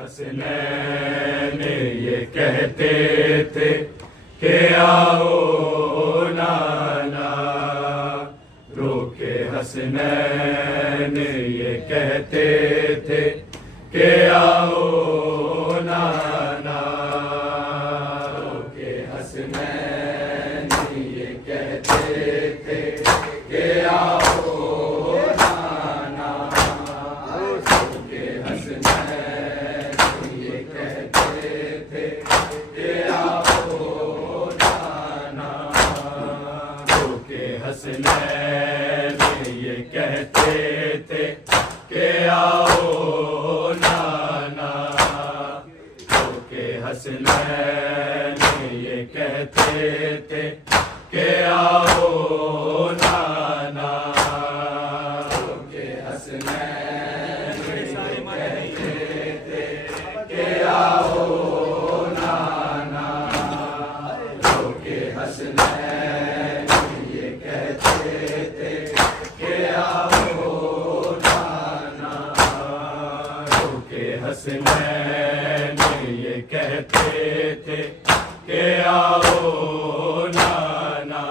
हसनैन ये कहते थे कि आओ नाना, रोके हसनैन ये कहते थे कि आओ नाना, रोके हसनैन ये कहते थे कि आओ नाना, रोके हसनैन ये कहते थे कि आओ नाना, रोके हसनैन ये कहते थे कि आओ नाना, रोके हसनैन ये कहते थे कि आओ नाना, रोके हसनैन ये कहते थे कि आओ नाना, रोके हसनैन ये कहते थे कि आओ नाना, रोके हसनैन ये कहते थे कि आओ नाना,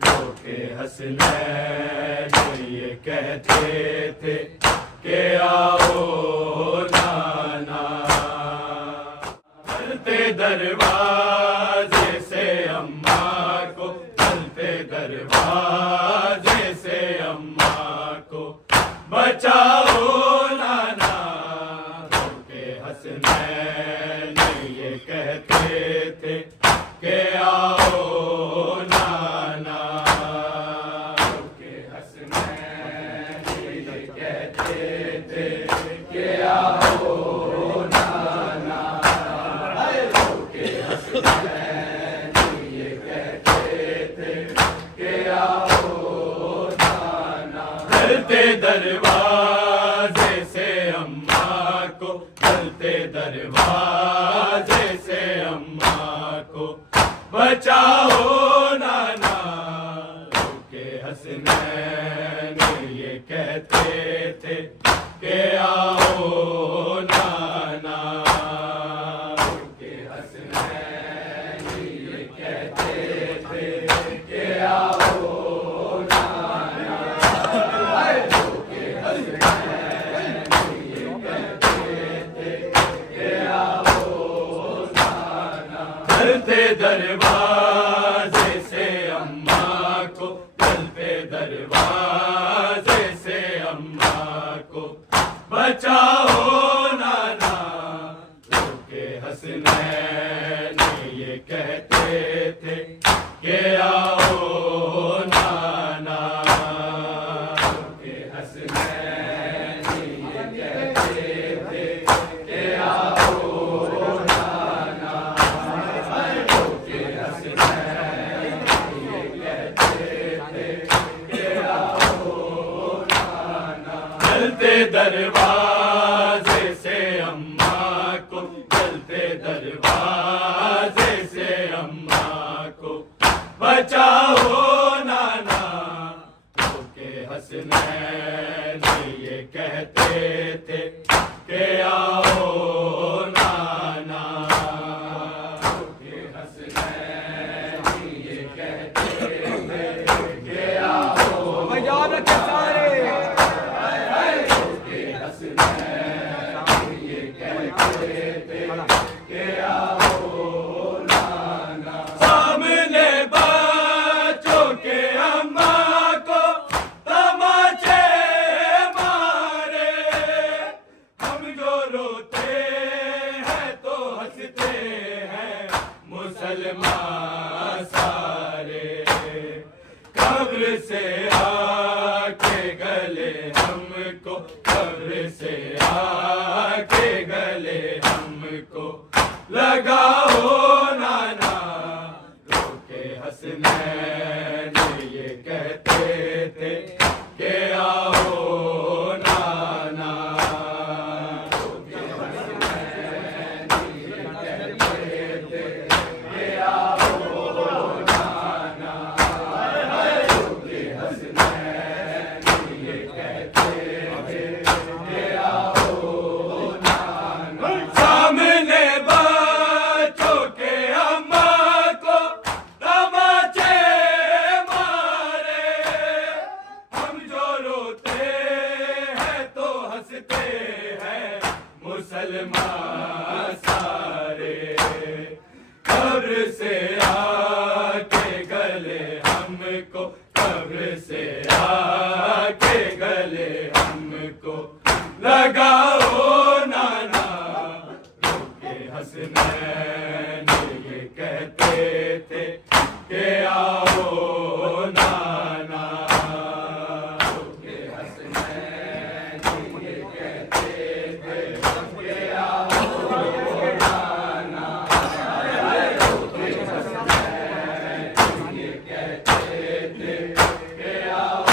रोके हसनैन ये कहते थे कि आओ नाना, चलते दरवाजे से अम्मा को, चलते दरवाजे से अम्मा को बचाओ नाना, रोके हसनैन ये कहते थे कि आओ नाना, रोके हसनैन ये कहते थे कि आओ नाना, रोके हसनैन ये कहते थे कि आओ नाना, चलते दरवाजे से अम्मा को, चलते दरवाजे से अम्मा को बचाओ नाना, रोके हसनैन ये कहते थे कि आओ नाना, रोके हसनैन ये कहते थे कि आओ नाना, रोके हसनैन ये कहते थे कि आओ नाना, चलते दरवाजे से अम्मा को, चलते दरवाजे से अम्मा को बचाओ नाना, रोके हसनैन ये कहते थे कि आओ नाना, रोके हसनैन ये कहते थे कि आओ नाना, रोके हसनैन ये कहते थे कि आओ नाना, चलते दरवाजे से अम्मा को, चलते दरवाजे से अम्मा को बचाओ नाना, रोके हसनैन ये कहते थे कि आओ नाना, रोके हसनैन ये कहते थे कि आओ रोके हसनैन ये कहते थे कि आओ नाना, सामने बच्चों के अम्मा को तमाचे मारे, हम जो रोते हैं तो हंसते हैं मुसलमान सारे, कब्र से आके गले हमको, कब्र से आके गले हमको लगाओ नाना, कब्र से आके गले हमको, कब्र से आके गले हमको लगाओ नाना। रोके हसनैन ये कहते थे कि आओ नाना। रोके हसनैन ये कहते थे कि आओ नाना। रोके हसनैन ये कहते थे कि आओ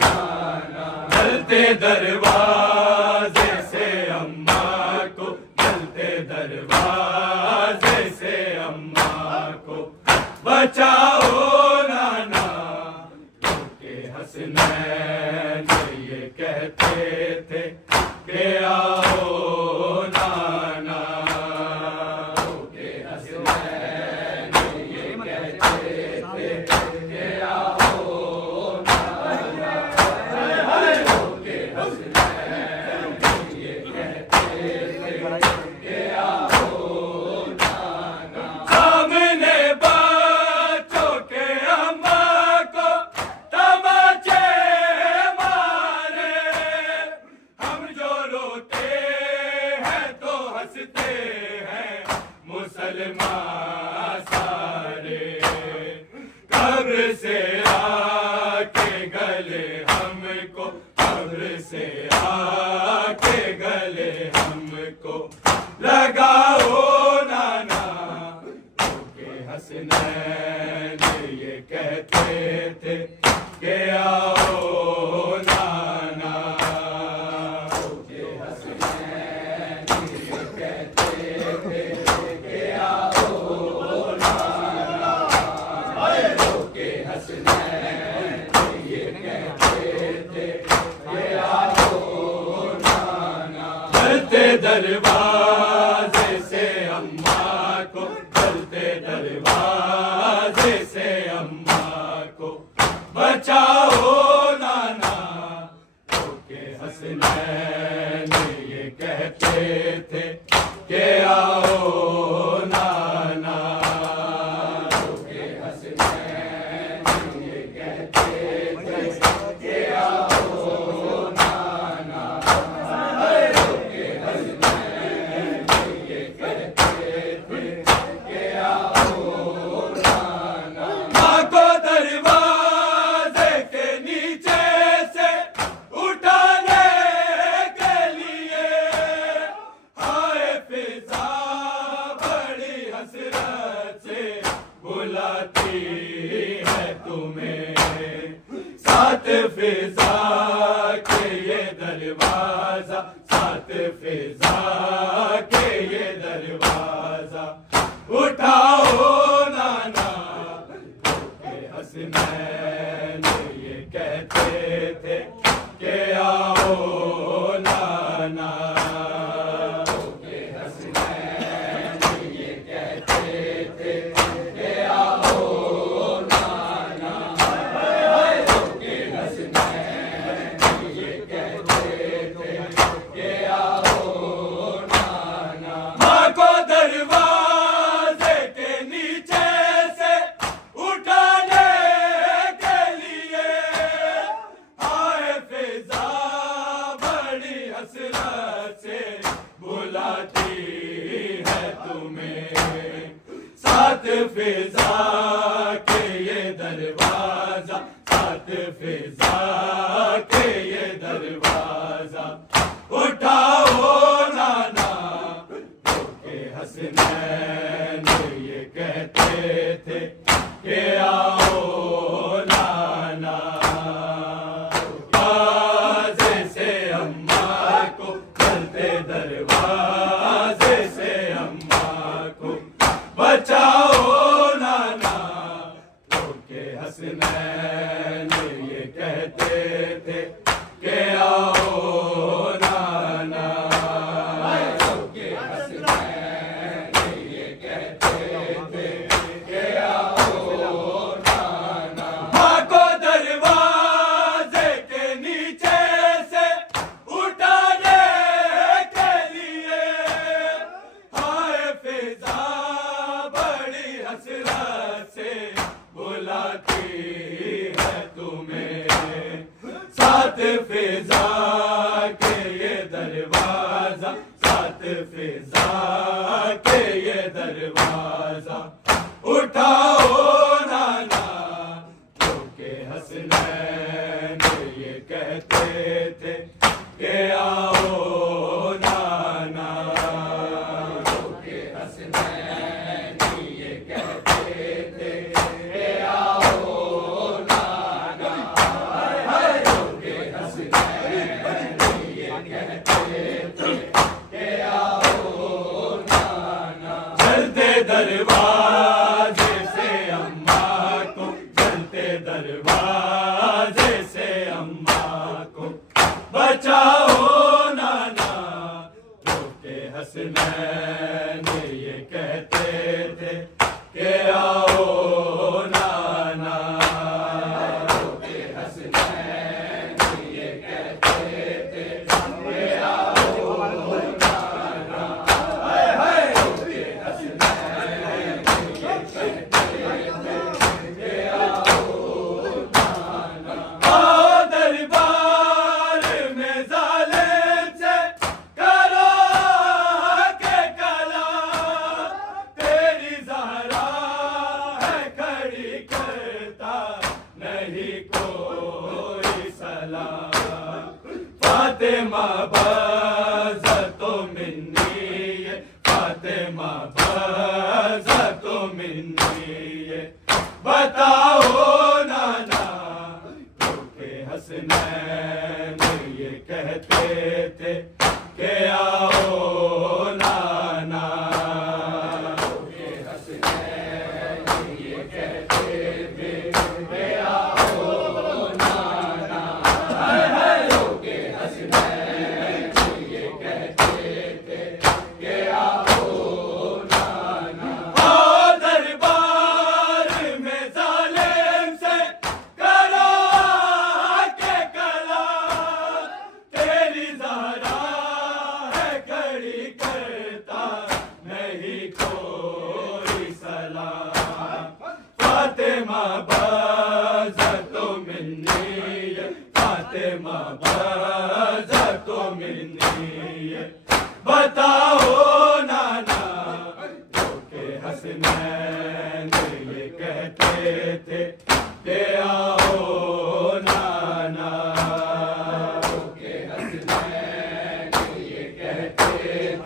नाना। चलते दरवाजे से अम्मा को, चलते दरवाजे से अम्मा को बचाओ नाना। रोके हसनैन ये कहते थे कि आओ नाना। रोके हसनैन ये कहते थे कि आओ नाना। रोके हसनैन ये कहते थे कि आओ नाना। सामने बच्चों के अम्मा को तमाचे मारे, हम जो रोते हैं तो हंसते हैं मुसलमान सारे। कब्र से आके गले हमको, कब्र से आके गले हमको लगाओ नाना। रोके हसनैन ये कहते थे कि आओ नाना। रोके हसनैन ये कहते थे कि आओ नाना। रोके हसनैन ये कहते थे कि आओ नाना। चलते दरवाजे से अम्मा को, चलते दरवाजे से अम्मा को बचाओ नाना। रोके हसनैन ये कहते थे कि आओ नाना। रोके हसनैन ये कहते थे कि आओ नाना। रोके हसनैन ये कहते थे कि आओ नाना। माँ को दरवाजे के नीचे से उठाने के लिए, हाय फिजा बड़ी हसरत से बुलाती है तुम्हें। सात फिजा के ये दरवाजा, सात फिजा के ये दरवाजा उठाओ नाना। रोके हसनैन ये कहते थे कि आओ नाना। रोके हसनैन ये कहते थे कि आओ नाना। रोके हसनैन ये कहते थे कि आओ नाना। माँ को दरवाजे के नीचे से उठाने के लिए, हाय फिजा बड़ी हसरत से बुलाती है तुम्हें। सात फिजा के ये दरवाजा, सात फिजा के ये दरवाजा उठाओ नाना। रोके हसनैन ये कहते थे कि आओ नाना। दरवाजे से अम्मा को, चलते दरवाजे से अम्मा को बचाओ नाना। रोके हसनैन ये कहते थे कि आओ नाना। रोके हसनैन ये कहते थे कि आओ नाना। माँ को दरवाजे के नीचे से उठाने के लिए, हाय फिजा बड़ी सात फिजा के ये दरवाजा, सात फिजा के ये दरवाजा, उठाओ नाना के हसनैन ये कहते थे कि आओ नाना के हसनैन ये कहते थे कि आओ नाना, के हसनैन ये कहते थे कि आओ नाना। चलते दरवाजे से अम्मा को, चलते दरवाजे से अम्मा को, बचाओ नाना रोके हसनैन ये कहते थे कि आओ नाना रोके हसनैन ये कहते थे कि आओ नाना, रोके हसनैन ये कहते थे कि आओ नाना। आओ दरबार में जालिम से करो के कला, तेरी ज़हरा है खड़ी करता नहीं कोई सलाम। फातिमा बज़तो मिन्नी ये, फातिमा बज़तो मिन्नी ये, बताओ नाना रोके हसनैन ये कहते थे कि आओ नाना रोके हसनैन ये कहते थे कि आओ नाना, रोके हसनैन ये कहते थे कि आओ नाना। आओ दरबार में जालिम से करो के कला, तेरी ज़हरा है खड़ी करता नहीं कोई सलाम। फातिमा बज़तो मिन्नी ये, फातिमा बज़तो मिन्नी ये, बताओ नाना रोके हसनैन ये कहते थे कि आओ नाना रोके हसनैन ये कहते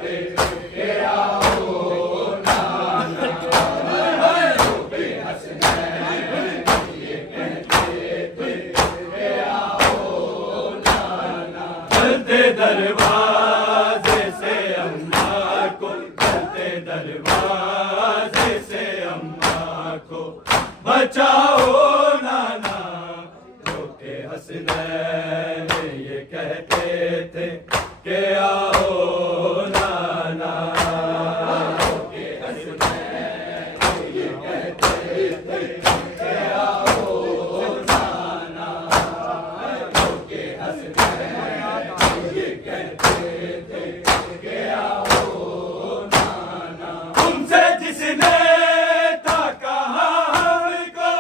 थे कि आओ नाना, रोके हसनैन ये कहते थे कि आओ नाना। चलते दरवाजे से अम्मा को, चलते दरवाजे से अम्मा को, बचाओ नाना रोके हसनैन ये कहते थे कि आओ नाना रोके हसनैन ये कहते थे कि आओ नाना, रोके हसनैन ये कहते थे कि आओ नाना। तुमसे जिसने था कहा हमको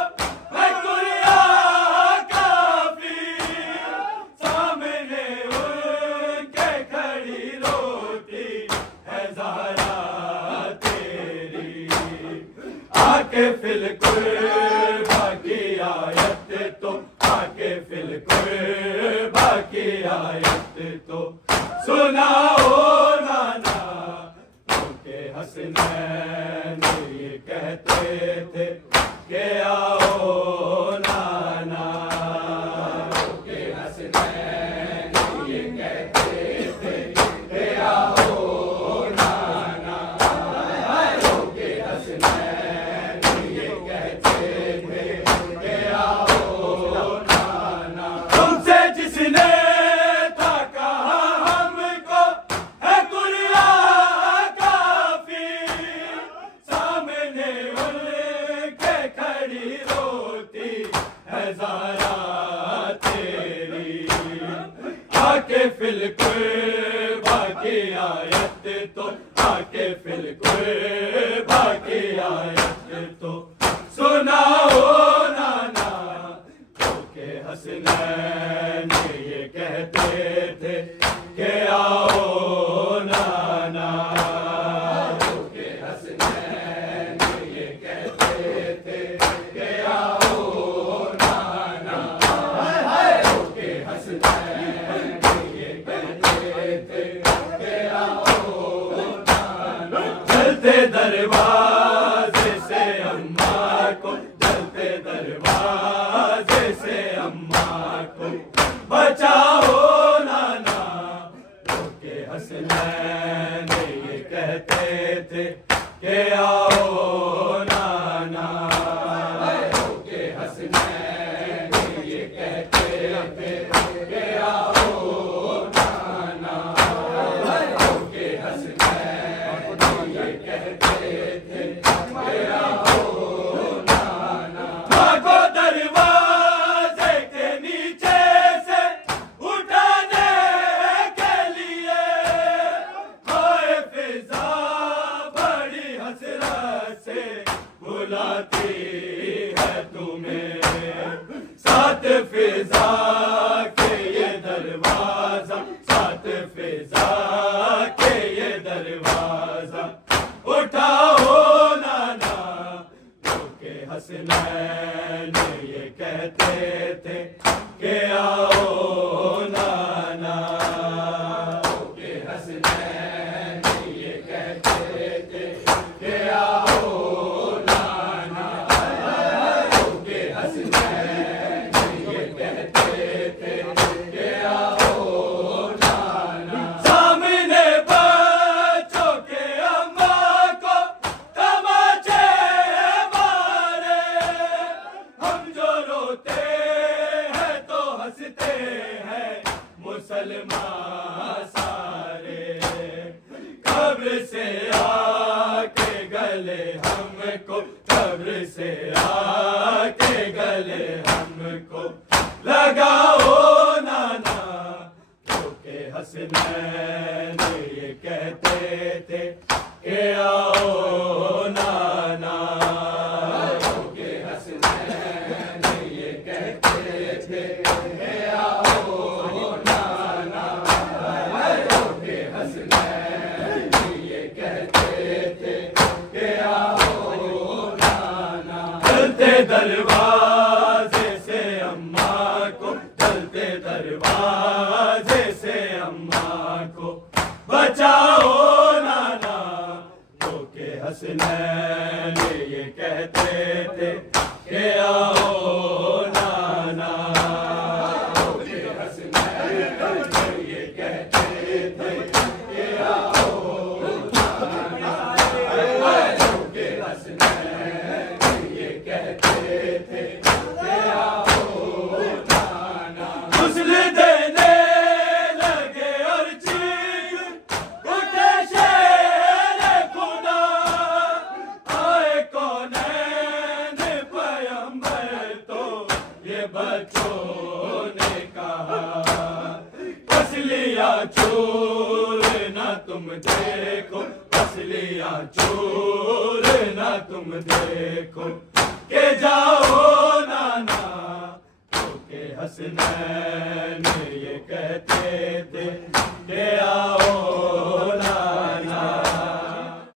है कुरिया काफी, सामने उनके खड़ी रोती है ज़हरा तेरी। आके फिल कुर्बा की आयत तो, आके फिल कुर्बा की आयत तो सुनाओ नाना रोके हसनैन ये कहते थे कि आओ नाना रोके हसनैन ये कहते थे कि आओ नाना, रोके हसनैन ये कहते थे कि आओ नाना। तुमसे जिसने था कहा हमको है कुरिया काफी, सामने उनके खड़ी रोती है ज़हरा तेरी। आके फिल कुर्बा की आयत तो, आके फिल कुर्बा की आयत तो सुनाओ नाना रोके हसनैन ये बुलाती है तुम्हें, सात फिजा के ये दरवाजा, सात फिजा के ये दरवाजा, उठाओ नाना क्योंकि हसनैन ये कहते थे कि आओ नाना, क्योंकि हसनैन ये कहते थे कि आओ नाना, क्योंकि हसनैन ये कहते थे कि आओ नाना। सामने बच्चों के अम्मा को तमाचे मारे, हम जो रोते हैं तो हंसते हैं मुसलमान सारे, कब्र से आके गले हमको, कब्र से आके गले हमको लगाओ नाना, क्योंकि हसनैन ये कहते थे कि आओ नाना, क्योंकि हसनैन ये कहते थे कि आओ नाना, क्योंकि हसनैन ये कहते थे कि आओ नाना। चलते दरवाजे से अम्मा को, चलते दरवाजे से अम्मा को बचाओ नाना, क्योंकि हसनैन ये कहते थे कि आओ नाना, क्योंकि हसनैन ये कहते थे कि आओ नाना, क्योंकि हसनैन ये कहते थे कि आओ नाना। गुस्ल देने लगे और चीख उठे शेर खुदा, आए कौनैन पैगंबर तो ये बच्चों ने कहा, असलिया चोर ना तुम देखो, असलिया चोर ना तुम देखो,